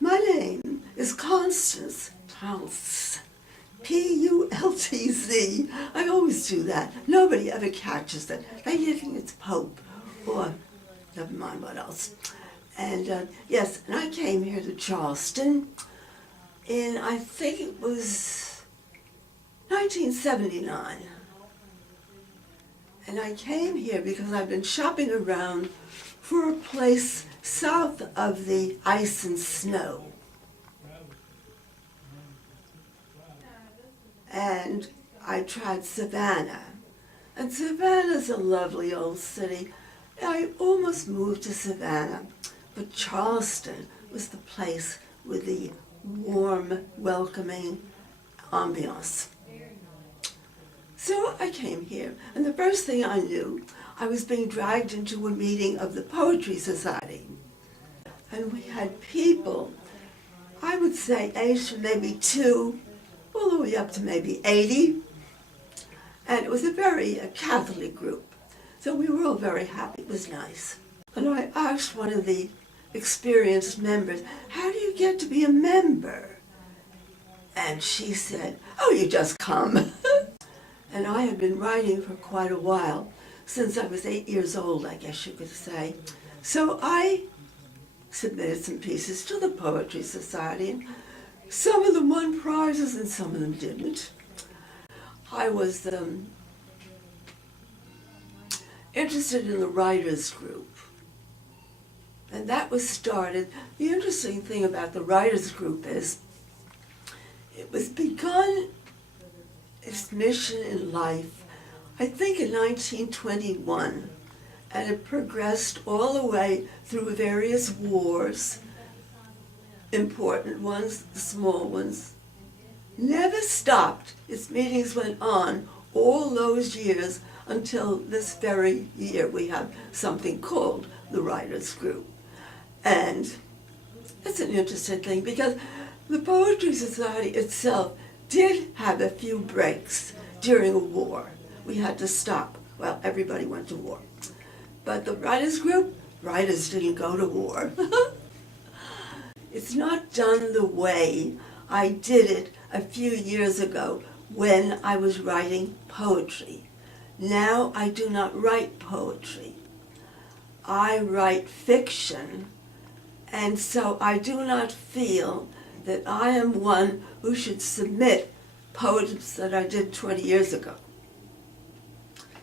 My name is Constance Pultz. P-U-L-T-Z. I always do that. Nobody ever catches it. They think it's Pope or never mind what else. And yes, and I came here to Charleston in, I think it was 1979. And I came here because I've been shopping around for a place south of the ice and snow. And I tried Savannah. And Savannah's a lovely old city. I almost moved to Savannah, but Charleston was the place with the warm, welcoming ambiance. So I came here, and the first thing I knew, I was being dragged into a meeting of the Poetry Society. And we had people, I would say aged from maybe 2 all the way up to maybe 80. And it was a very Catholic group. So we were all very happy. It was nice. And I asked one of the experienced members, how do you get to be a member? And she said, oh, you just come. And I had been writing for quite a while, since I was 8 years old, I guess you could say. So I submitted some pieces to the Poetry Society, and some of them won prizes and some of them didn't. I was interested in the writers group, and that was started. The interesting thing about the writers group is it was begun, its mission in life, I think in 1921, and it progressed all the way through various wars, important ones, the small ones. Never stopped. Its meetings went on all those years until this very year we have something called the Writers Group. And it's an interesting thing because the Poetry Society itself did have a few breaks during a war. We had to stop. Well, everybody went to war. But the Writers Group, writers didn't go to war. It's not done the way I did it a few years ago when I was writing poetry. Now I do not write poetry. I write fiction, and so I do not feel that I am one who should submit poems that I did 20 years ago.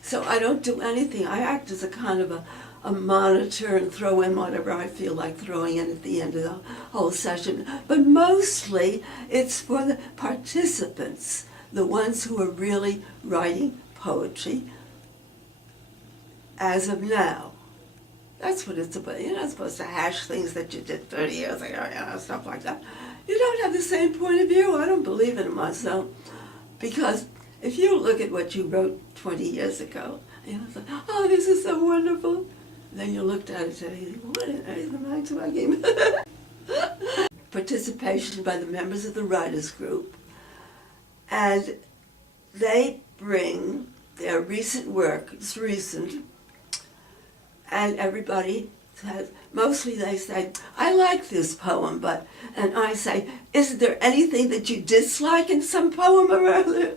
So I don't do anything. I act as a kind of a monitor and throw in whatever I feel like throwing in at the end of the whole session. But mostly it's for the participants, the ones who are really writing poetry as of now. That's what it's about. You're not supposed to hash things that you did 30 years ago, stuff like that. You don't have the same point of view. I don't believe in it myself. Because if you look at what you wrote 20 years ago, and you think, oh, this is so wonderful. And then you looked at it and you think, what on earth am I talking? Participation by the members of the Writers Group. And they bring their recent work, it's recent, and everybody says, mostly they say, I like this poem, but, and I say, is there anything that you dislike in some poem or other?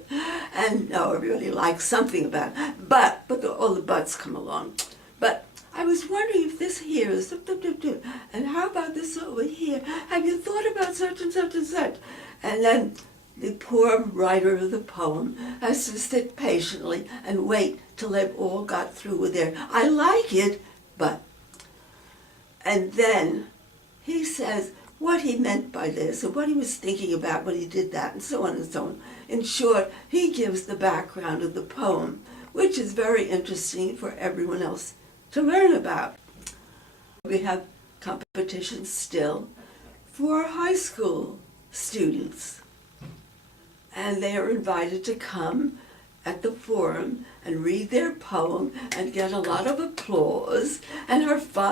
And no, everybody likes something about it, but all the buts come along. But I was wondering if this here is, and how about this over here? Have you thought about such and such and such? And then the poor writer of the poem has to sit patiently and wait till they've all got through with their, I like it, but. And then he says what he meant by this, and what he was thinking about when he did that, and so on and so on. In short, he gives the background of the poem, which is very interesting for everyone else to learn about. We have competitions still for high school students, and they are invited to come at the forum and read their poem and get a lot of applause, and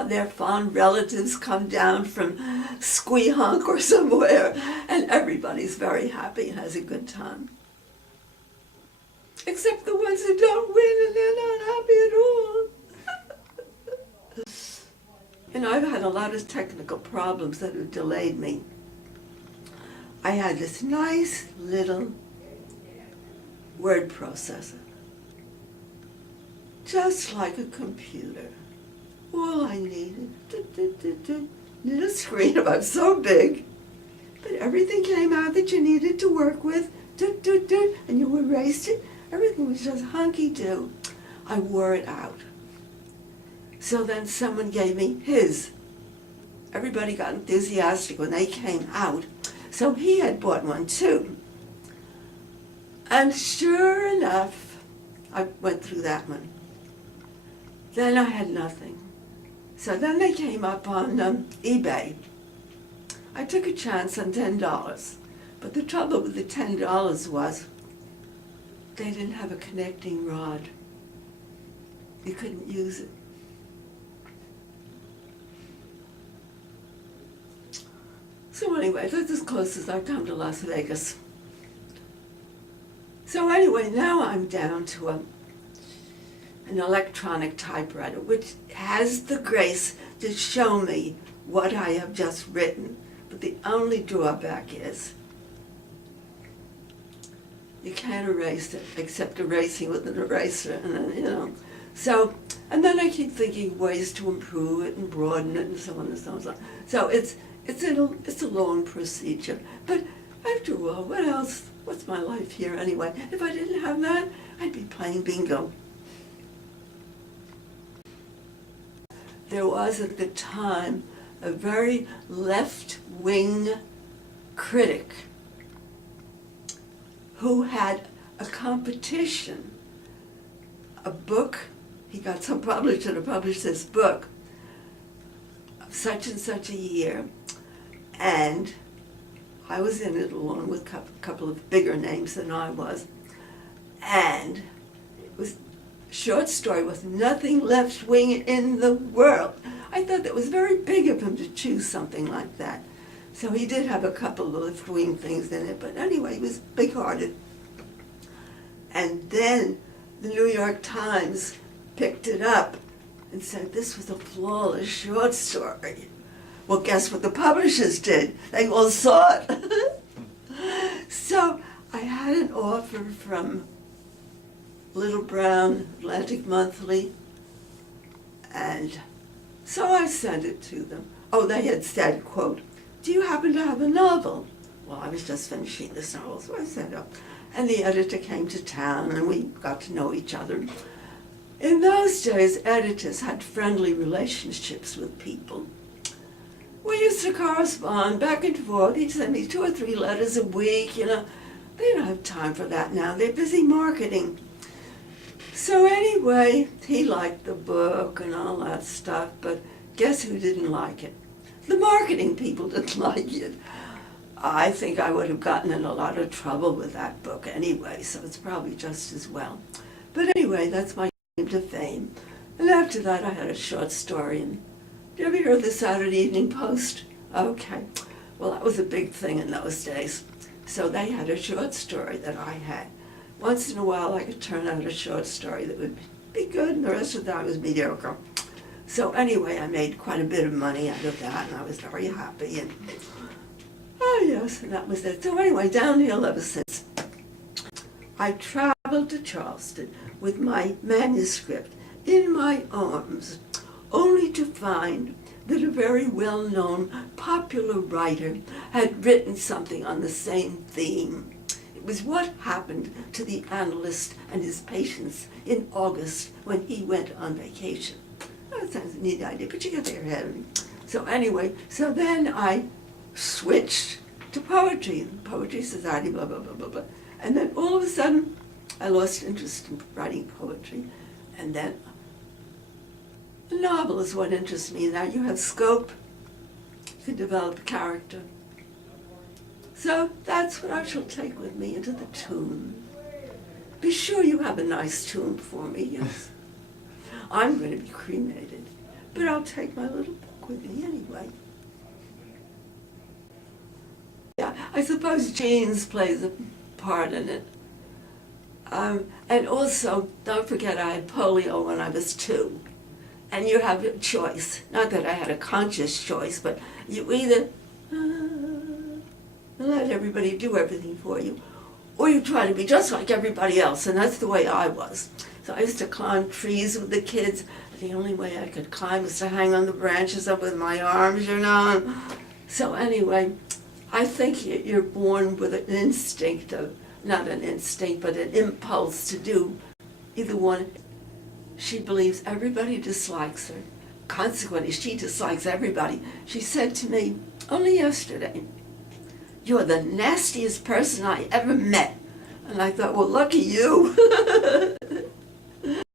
their fond relatives come down from Squeehunk or somewhere, and everybody's very happy and has a good time. Except the ones who don't win, and they're not happy at all. You know, I've had a lot of technical problems that have delayed me. I had this nice little word processor, just like a computer. All I needed, little screen about so big, but everything came out that you needed to work with, and you erased it. Everything was just hunky-do. I wore it out. So then someone gave me his. Everybody got enthusiastic when they came out. So he had bought one too. And sure enough, I went through that one. Then I had nothing. So then they came up on eBay. I took a chance on $10. But the trouble with the $10 was they didn't have a connecting rod. You couldn't use it. So anyway, that's as close as I've come to Las Vegas. So anyway, now I'm down to an electronic typewriter, which has the grace to show me what I have just written. But the only drawback is you can't erase it, except erasing with an eraser, and then, So, and then I keep thinking of ways to improve it and broaden it and so on and so on. So it's a long procedure. But after all, what else? What's my life here anyway? If I didn't have that, I'd be playing bingo. There was at the time a very left-wing critic who had a competition, a book. He got some publisher to publish this book of such and such a year, and I was in it along with a couple of bigger names than I was, and it was a short story with nothing left-wing in the world. I thought that was very big of him to choose something like that. So he did have a couple of left-wing things in it, but anyway, he was big-hearted. And then the New York Times picked it up and said this was a flawless short story. Well, guess what the publishers did? They all saw it. So I had an offer from Little Brown, Atlantic Monthly, and so I sent it to them. Oh, they had said, quote, "Do you happen to have a novel?" Well, I was just finishing this novel, so I sent it up. And the editor came to town, and we got to know each other. In those days, editors had friendly relationships with people. We used to correspond back and forth. He'd send me 2 or 3 letters a week, They don't have time for that now. They're busy marketing. So anyway, he liked the book and all that stuff, but guess who didn't like it? The marketing people didn't like it. I think I would have gotten in a lot of trouble with that book anyway, so it's probably just as well. But anyway, that's my claim to fame. And after that, I had a short story. And did you ever hear of the Saturday Evening Post? Okay. Well, that was a big thing in those days. So they had a short story that I had. Once in a while, I could turn out a short story that would be good, and the rest of that was mediocre. So anyway, I made quite a bit of money out of that, and I was very happy. And oh yes, and that was it. So anyway, downhill ever since. I traveled to Charleston with my manuscript in my arms, only to find that a very well-known, popular writer had written something on the same theme. It was what happened to the analyst and his patients in August when he went on vacation. That sounds a neat idea, but you get their head. So anyway, so then I switched to poetry, Poetry Society, blah, blah, blah, blah, blah. And then all of a sudden, I lost interest in writing poetry. And then a novel is what interests me. Now you have scope, you can develop character. So that's what I shall take with me into the tomb. Be sure you have a nice tomb for me, yes. I'm going to be cremated, but I'll take my little book with me anyway. Yeah, I suppose genes plays a part in it. And also, don't forget I had polio when I was 2. And you have a choice. Not that I had a conscious choice, but you either and let everybody do everything for you. Or you try to be just like everybody else, and that's the way I was. So I used to climb trees with the kids. The only way I could climb was to hang on the branches up with my arms, you know. So anyway, I think you're born with an instinct of, not an instinct, but an impulse to do either one. She believes everybody dislikes her. Consequently, she dislikes everybody. She said to me only yesterday, "You're the nastiest person I ever met." And I thought, well, lucky you.